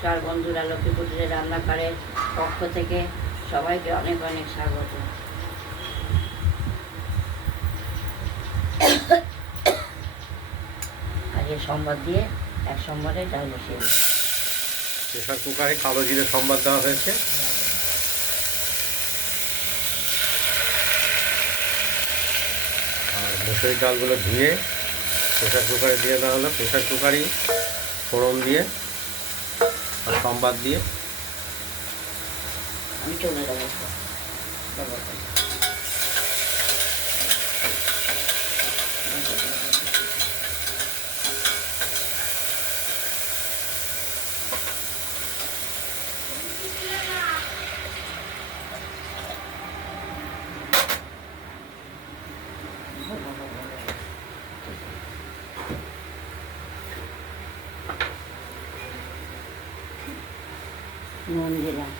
নমস্কার বন্ধুরা, লক্ষ্মীপুরের রান্নাঘরের পক্ষ থেকে সবাইকে অনেক অনেক স্বাগত। আজকে সম্বাদ দিয়ে এক সম্বাদে ডাল বসিয়ে দিই। প্রেশার কুকারে কালো জিরে সম্বাদ দেওয়া হয়েছে। আর মুসুরি ডালগুলো ধুয়ে প্রেশার কুকারে দিয়ে দেওয়া হলো। প্রেশার কুকারই ফোড়ন দিয়ে আর সম্বাদ দিয়ে আমি চলে যাবো। নুন দিলাম,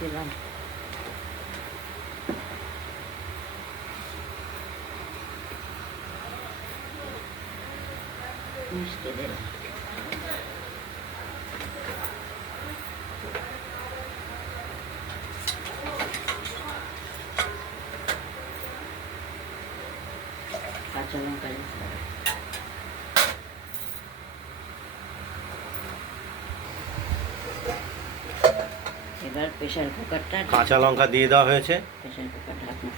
দিলাম মিষ্টি দিলাম, কাঁচা লঙ্কা দিলাম। এবার প্রেশার কুকারটা কাঁচা লঙ্কা দিয়ে দেওয়া হয়েছে। প্রেশার কুকার ঢাকনা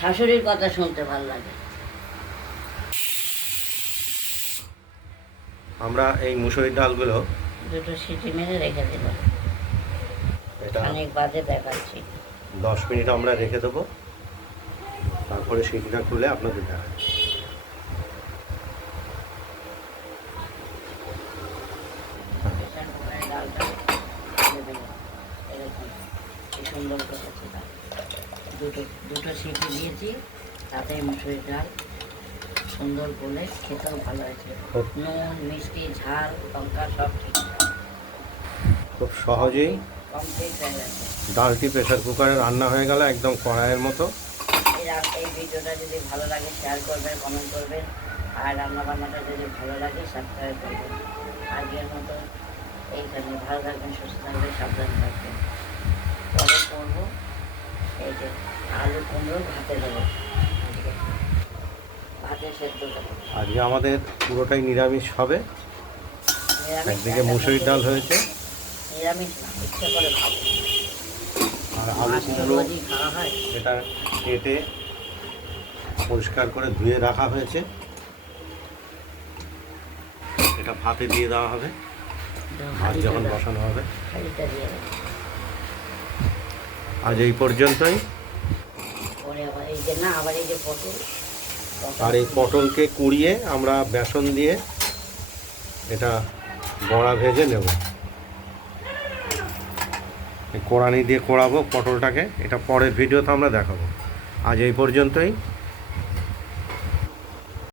শাশুড়ির কথা শুনতে ভালো লাগে। আমরা এই মুসুরির ডালগুলো দুটো সিটি মেরে রেখে দেব। এটা অনেক বাদে দেখাচ্ছি। 10 মিনিট আমরা রেখে দেবো, তারপরে সিটিটা খুলে আপনাদের দেখাচ্ছি। প্রেশার কুকারে ডালটা দিয়ে দেবো। এরকম কি সুন্দর করেছি ডাল। দুটো সিটি দিয়েছি, তাতে মুসুরির ডাল সুন্দর করে খেতেও ভালো হয়েছে। নুন মিষ্টি ঝাল লঙ্কা সব ঠিক খুব সহজেই কমপ্লিট হয়ে গেছে। ডালটি প্রেশার কুকারে রান্না হয়ে গেল একদম কড়াইয়ের মতো। এই ভিডিওটা যদি ভালো লাগে শেয়ার করবেন, কমেন্ট করবেন, আর রান্নাবান্নাটা যদি ভালো লাগে সাবস্ক্রাইব করবেন। আজকের মতো এইখানে ভালো থাকবেন, সুস্থ থাকবেন, সাবধানে থাকবেন। পরে করবো এই যে আলু কুমড়ো ভাতে দেবো, ভাতে সেদ্ধ দেবো। আজকে আমাদের পুরোটাই নিরামিষ হবে। একদিকে মুসুরির ডাল হয়েছে, নিরামিষ না, ইচ্ছে করে খাবো। আর আলু মাছ তো কুমড়ো রোজই খাওয়া হয়। এটা কেটে পরিষ্কার করে ধুয়ে রাখা হয়েছে। এটা ভাতে দিয়ে দেওয়া হবে ভাত যখন বসানো হবে। হাঁড়িটা দিয়ে দেবো। আজ এই পর্যন্তই। পরে আবার এই যে না, আবার এই যে পটল, আর এই পটলকে কুড়িয়ে আমরা বেসন দিয়ে এটা বড়া ভেজে নেব। কোড়ানি দিয়ে কোড়াবো পটলটাকে, এটা পরের ভিডিওতে আমরা দেখাবো। আজ এই পর্যন্তই।